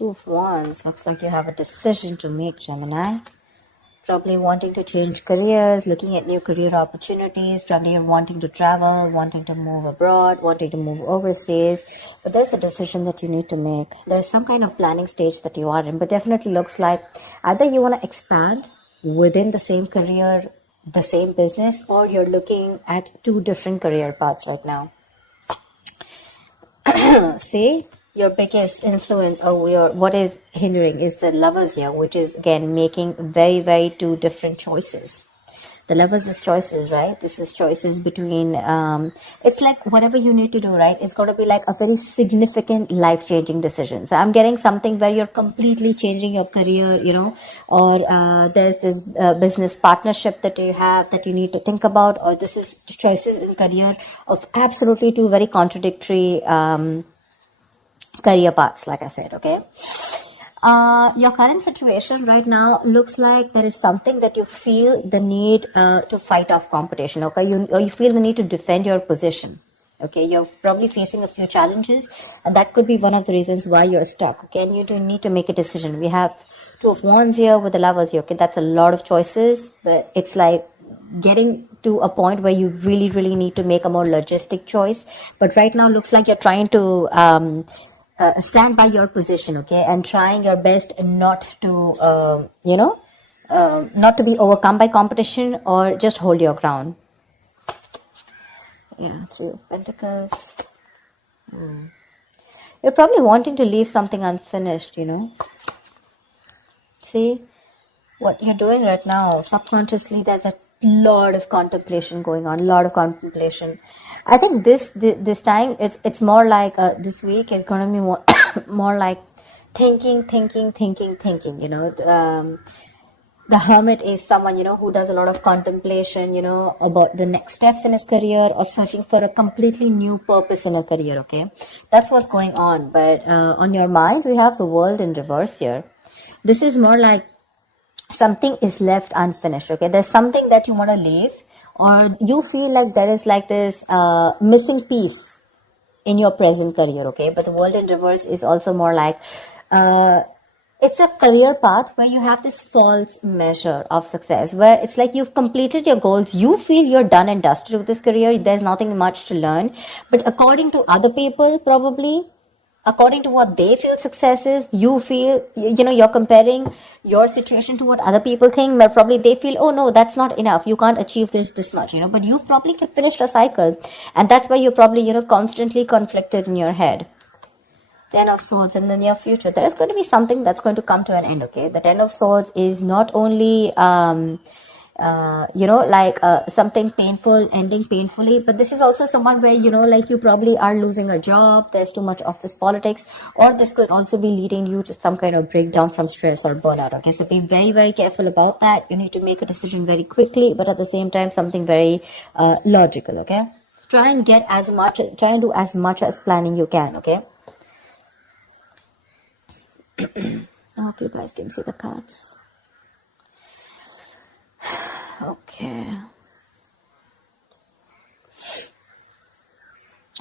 Two of Wands. Looks like you have a decision to make, Gemini. Probably wanting to change careers, looking at new career opportunities. Probably you're wanting to travel, wanting to move abroad, wanting to move overseas. But there's a decision that you need to make. There's some kind of planning stage that you are in. But definitely looks like either you want to expand within the same career, the same business, or you're looking at two different career paths right now. See, your biggest influence or what is hindering is the Lovers here, which is again making very, very two different choices. The Lovers is choices, right? This is choices between, it's like whatever you need to do, right? It's going to be like a very significant life-changing decision. So I'm getting something where you're completely changing your career, you know, or there's this business partnership that you have that you need to think about, or this is choices in career of absolutely two very contradictory career paths, like I said, okay? Your current situation right now looks like there is something that you feel the need to fight off competition, okay? You feel the need to defend your position, okay? You're probably facing a few challenges, and that could be one of the reasons why you're stuck, okay? And you do need to make a decision. We have Two of Wands here with the Lovers here, okay? That's a lot of choices, but it's like getting to a point where you really, really need to make a more logistic choice. But right now looks like you're trying to stand by your position, okay, and trying your best not to, not to be overcome by competition, or just hold your ground. Yeah, Three of Pentacles. You're probably wanting to leave something unfinished, you know. See, what you're doing right now, subconsciously, there's a lot of contemplation going on, I think this time it's more like this week is going to be more more like thinking, you know. The Hermit is someone, you know, who does a lot of contemplation, you know, about the next steps in his career, or searching for a completely new purpose in a career, okay? That's what's going on. But on your mind, we have the World in reverse here. This is more like something is left unfinished, okay? There's something that you want to leave, or you feel like there is like this missing piece in your present career, okay? But the World in reverse is also more like it's a career path where you have this false measure of success, where it's like you've completed your goals, you feel you're done and dusted with this career, there's nothing much to learn. But according to other people, probably according to what they feel success is, you feel, you know, you're comparing your situation to what other people think, but probably they feel, oh no, that's not enough, you can't achieve this much, you know. But you've probably finished a cycle, and that's why you're probably, you know, constantly conflicted in your head. Ten of Swords. In the near future, there is going to be something that's going to come to an end, okay? The Ten of Swords is not only something painful ending painfully, but this is also someone where, you know, like you probably are losing a job, there's too much office politics, or this could also be leading you to some kind of breakdown from stress or burnout, okay? So be very, very careful about that. You need to make a decision very quickly, but at the same time something very logical, okay? Try and do as much as planning you can, okay? I hope you guys can see the cards. Okay.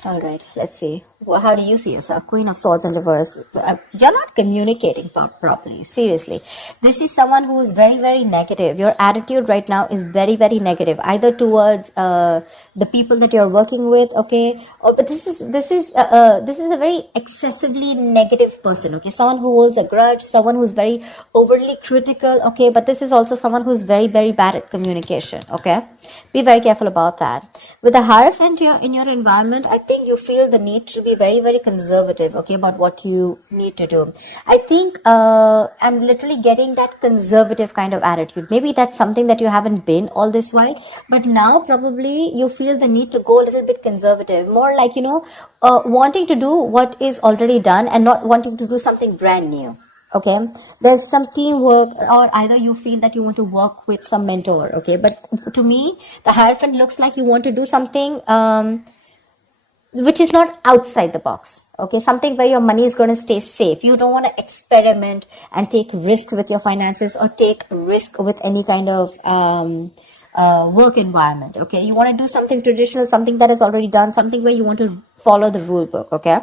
All right, let's see. Well, how do you see yourself? Queen of Swords in reverse. You're not communicating properly. Seriously. This is someone who is very, very negative. Your attitude right now is very, very negative, either towards the people that you're working with, okay? But this is a very excessively negative person, okay? Someone who holds a grudge, someone who's very overly critical, okay? But this is also someone who's very, very bad at communication, okay? Be very careful about that. With the Hierophant here in your environment, I think you feel the need to be very, very conservative, okay, about what you need to do. I think I'm literally getting that conservative kind of attitude. Maybe that's something that you haven't been all this while, but now probably you feel the need to go a little bit conservative, more like, you know, wanting to do what is already done and not wanting to do something brand new. Okay, there's some teamwork, or either you feel that you want to work with some mentor, okay? But to me, the Hierophant looks like you want to do something which is not outside the box, okay? Something where your money is going to stay safe. You don't want to experiment and take risks with your finances, or take risk with any kind of work environment, okay? You want to do something traditional, something that is already done, something where you want to follow the rule book, okay?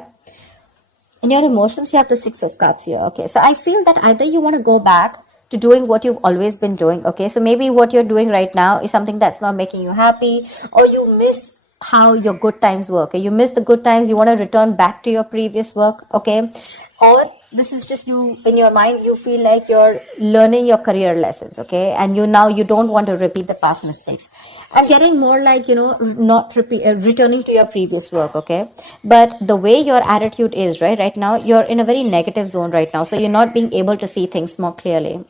In your emotions, you have the Six of Cups here. Okay, so I feel that either you want to go back to doing what you've always been doing. Okay, so maybe what you're doing right now is something that's not making you happy, or you miss how your good times were. Okay, you miss the good times, you want to return back to your previous work. Okay, or this is just you in your mind, you feel like you're learning your career lessons. Okay, and you don't want to repeat the past mistakes. I'm getting more like, not returning to your previous work. Okay, but the way your attitude is right now, you're in a very negative zone right now, so you're not being able to see things more clearly.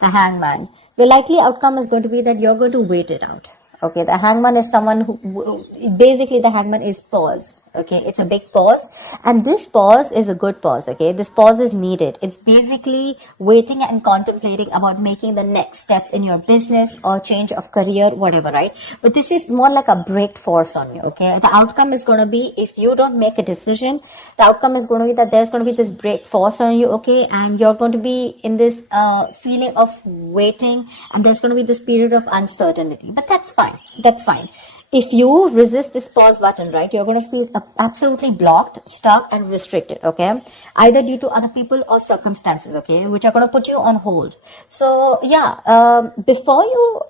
The Hangman, the likely outcome is going to be that you're going to wait it out. Okay, the Hangman is someone who, basically the Hangman is pause. Okay, it's a big pause, and this pause is a good pause. Okay, this pause is needed. It's basically waiting and contemplating about making the next steps in your business or change of career, whatever, right? But this is more like a break force on you. Okay, the outcome is going to be, if you don't make a decision, the outcome is going to be that there's going to be this break force on you. Okay, and you're going to be in this feeling of waiting, and there's going to be this period of uncertainty. But that's fine. That's fine. If you resist this pause button, right, you're going to feel absolutely blocked, stuck, and restricted. Okay, either due to other people or circumstances. Okay, which are going to put you on hold. So yeah, before you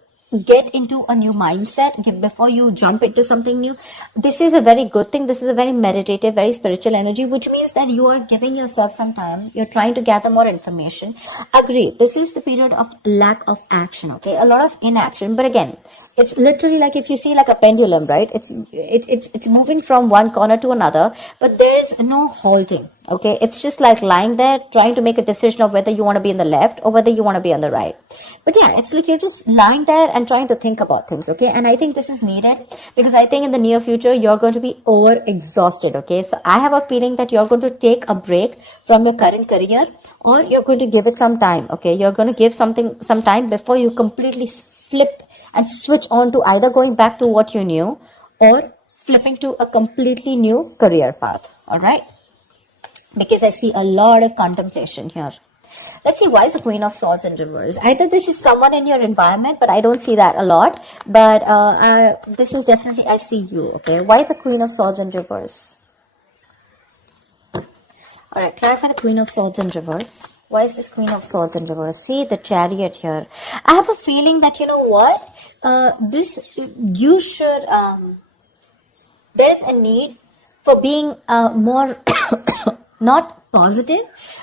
get into a new mindset, before you jump into something new, this is a very good thing. This is a very meditative, very spiritual energy, which means that you are giving yourself some time. You're trying to gather more information. Agree, this is the period of lack of action. Okay, a lot of inaction. But again, it's literally like, if you see like a pendulum, right? It's moving from one corner to another, but there is no halting. Okay, it's just like lying there trying to make a decision of whether you want to be in the left or whether you want to be on the right. But yeah, it's like you're just lying there and trying to think about things. Okay, and I think this is needed, because I think in the near future you're going to be over exhausted. Okay, so I have a feeling that you're going to take a break from your current career, or you're going to give it some time. Okay, you're going to give something some time before you completely flip and switch on to either going back to what you knew or flipping to a completely new career path. All right, because I see a lot of contemplation here. Let's see, why is the Queen of Swords in reverse? Either this is someone in your environment, but I don't see that a lot. But this is definitely, I see you. Okay, why is the Queen of Swords in reverse? All right, clarify the Queen of Swords in reverse. Why is this Queen of Swords in reverse? See the Chariot here. I have a feeling that, you know what, you should, there's a need for being more, not positive,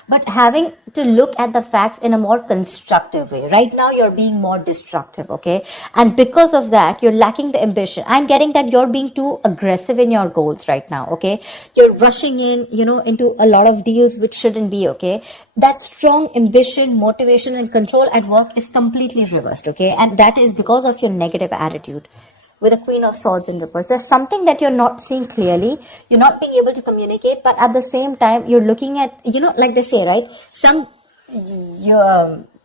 but having to look at the facts in a more constructive way. Right now, you're being more destructive, okay? And because of that, you're lacking the ambition. I'm getting that you're being too aggressive in your goals right now, okay? You're rushing in, into a lot of deals which shouldn't be, okay? That strong ambition, motivation, and control at work is completely reversed, okay? And that is because of your negative attitude. With a Queen of Swords in reverse, there's something that you're not seeing clearly. You're not being able to communicate, but at the same time, you're looking at, like they say, right?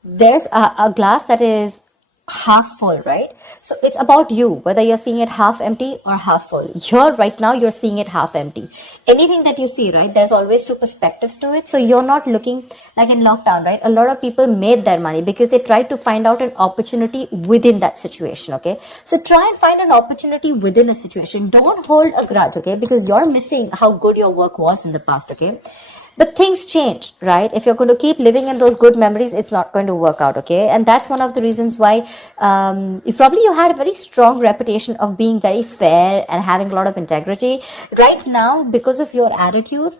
There's a glass that is half full, right? So it's about you, whether you're seeing it half empty or half full. Right now, you're seeing it half empty. Anything that you see, right, there's always two perspectives to it. So you're not looking like in lockdown, right? A lot of people made their money because they tried to find out an opportunity within that situation, okay? So try and find an opportunity within a situation. Don't hold a grudge, okay? Because you're missing how good your work was in the past, okay? But things change, right? If you're going to keep living in those good memories, it's not going to work out, okay? And that's one of the reasons why you had a very strong reputation of being very fair and having a lot of integrity. Right now, because of your attitude,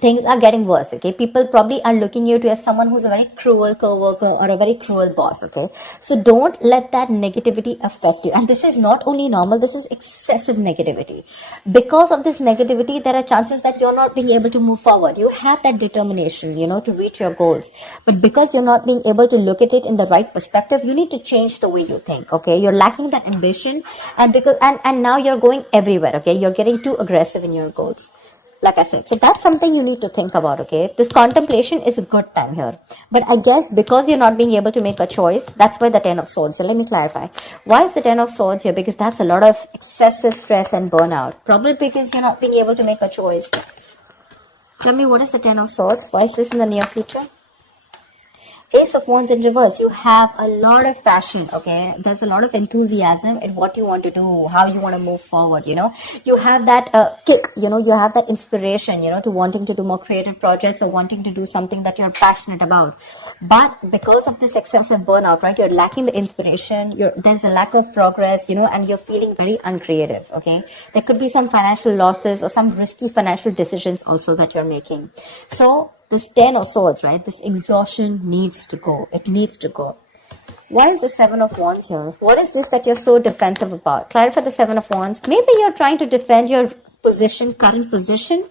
things are getting worse, okay? People probably are looking you to as someone who's a very cruel co-worker or a very cruel boss, okay? So don't let that negativity affect you. And this is not only normal, this is excessive negativity. Because of this negativity, there are chances that you're not being able to move forward. You have that determination, to reach your goals. But because you're not being able to look at it in the right perspective, you need to change the way you think, okay? You're lacking that ambition, and now you're going everywhere, okay? You're getting too aggressive in your goals. Like I said, so that's something you need to think about, okay? This contemplation is a good time here. But I guess because you're not being able to make a choice, that's why the Ten of Swords. So let me clarify. Why is the Ten of Swords here? Because that's a lot of excessive stress and burnout. Probably because you're not being able to make a choice. Tell me, what is the Ten of Swords? Why is this in the near future? Ace of Wands in reverse, you have a lot of passion, okay? There's a lot of enthusiasm in what you want to do, how you want to move forward, you know? You have that kick, you know, you have that inspiration, you know, to wanting to do more creative projects or wanting to do something that you're passionate about. But because of this excessive burnout, right, you're lacking the inspiration, there's a lack of progress, you know, and you're feeling very uncreative, okay? There could be some financial losses or some risky financial decisions also that you're making. So this 10 of Swords, right? This exhaustion needs to go. It needs to go. Why is the 7 of Wands here? What is this that you're so defensive about? Clarify the 7 of Wands. Maybe you're trying to defend your position, current position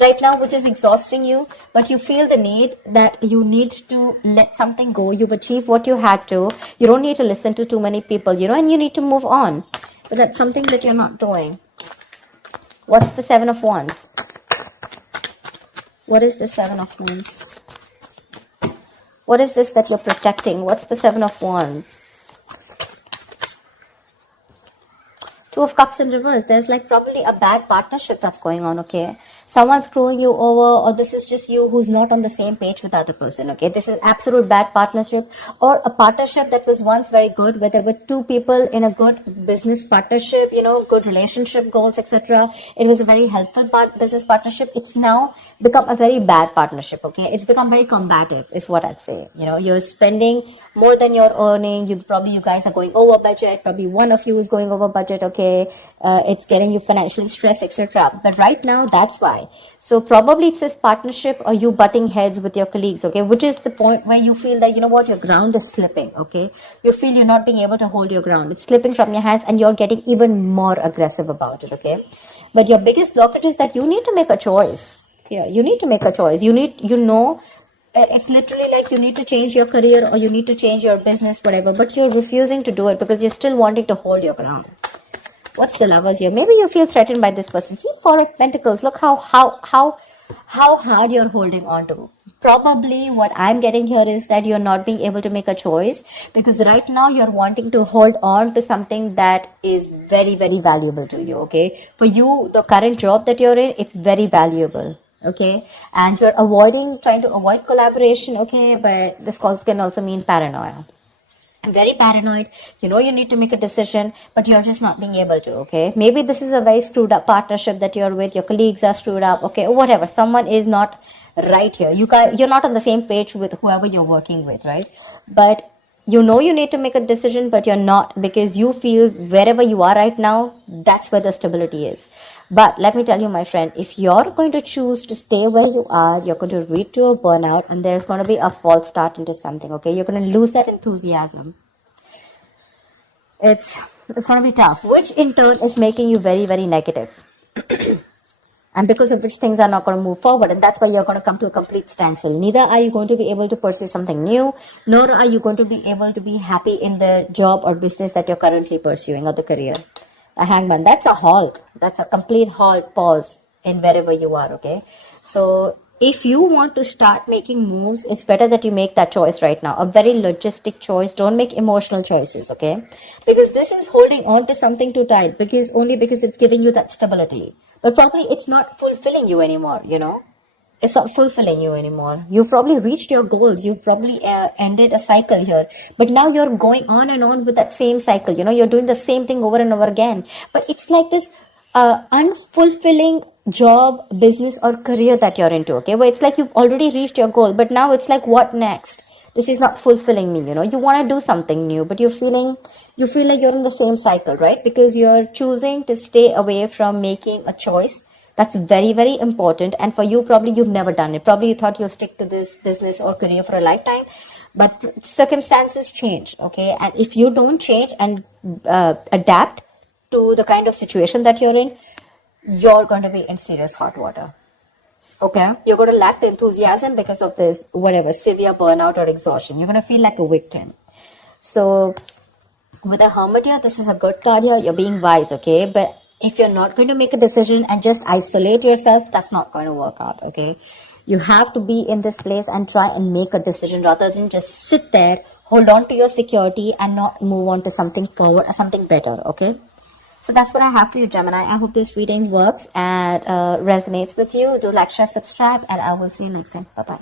right now, which is exhausting you, but you feel the need that you need to let something go. You've achieved what you had to. You don't need to listen to too many people, you know, and you need to move on. But that's something that you're not doing. What's the 7 of Wands? What is the 7 of Wands? What is this that you're protecting? What's the 7 of Wands? 2 of Cups in reverse. There's like probably a bad partnership that's going on, okay? Someone's screwing you over, or this is just you who's not on the same page with the other person, okay? This is absolute bad partnership, or a partnership that was once very good, where there were two people in a good business partnership, you know, good relationship goals, etc. It was a very helpful business partnership. It's now become a very bad partnership, okay? It's become very combative, is what I'd say. You know, you're spending more than you're earning. You guys are going over budget. Probably one of you is going over budget, okay? It's getting you financial stress, etc. But right now, that's why. So probably it's this partnership or you butting heads with your colleagues, okay? Which is the point where you feel that, you know what, your ground is slipping, okay? You feel you're not being able to hold your ground. It's slipping from your hands and you're getting even more aggressive about it, okay? But your biggest blockage is that you need to make a choice. Yeah, you need to make a choice. It's literally like you need to change your career or you need to change your business, whatever, but you're refusing to do it because you're still wanting to hold your ground. What's the Lovers here? Maybe you feel threatened by this person. See, 4 of Pentacles. Look how hard you're holding on to. Probably what I'm getting here is that you're not being able to make a choice because right now you're wanting to hold on to something that is very, very valuable to you, okay? For you, the current job that you're in, it's very valuable, okay? And you're trying to avoid collaboration, okay? But this can also mean paranoia. I'm very paranoid. You know you need to make a decision, but you're just not being able to, okay? Maybe this is a very screwed up partnership that you're with. Your colleagues are screwed up, okay? Whatever. Someone is not right here. You're not on the same page with whoever you're working with, right? But you know you need to make a decision, but you're not because you feel wherever you are right now, that's where the stability is. But let me tell you, my friend, if you're going to choose to stay where you are, you're going to lead to a burnout and there's going to be a false start into something, okay? You're going to lose that enthusiasm. It's going to be tough, which in turn is making you very, very negative. And because of which things are not going to move forward. And that's why you're going to come to a complete standstill. Neither are you going to be able to pursue something new, nor are you going to be able to be happy in the job or business that you're currently pursuing or the career. The Hangman, that's a halt. That's a complete halt, pause in wherever you are, okay? So if you want to start making moves, it's better that you make that choice right now. A very logistic choice. Don't make emotional choices, okay? Because this is holding on to something too tight because it's giving you that stability. But probably it's not fulfilling you anymore, you know? It's not fulfilling you anymore. You've probably reached your goals. You've probably ended a cycle here. But now you're going on and on with that same cycle. You know, you're doing the same thing over and over again. But it's like this unfulfilling job, business or career that you're into, okay? Where it's like you've already reached your goal. But now it's like, what next? This is not fulfilling me, you know? You want to do something new, but you feel like you're in the same cycle, right? Because you're choosing to stay away from making a choice. That's very, very important. And for you, probably you've never done it. Probably you thought you'll stick to this business or career for a lifetime. But circumstances change, okay? And if you don't change and adapt to the kind of situation that you're in, you're going to be in serious hot water. Okay? You're going to lack the enthusiasm because of this, whatever, severe burnout or exhaustion. You're going to feel like a victim. So with a Hermit here, this is a good card here. You're being wise, okay? But if you're not going to make a decision and just isolate yourself, that's not going to work out, okay? You have to be in this place and try and make a decision rather than just sit there, hold on to your security and not move on to something forward or something better, okay? So that's what I have for you, Gemini. I hope this reading works and resonates with you. Do like, share, subscribe, and I will see you next time. Bye-bye.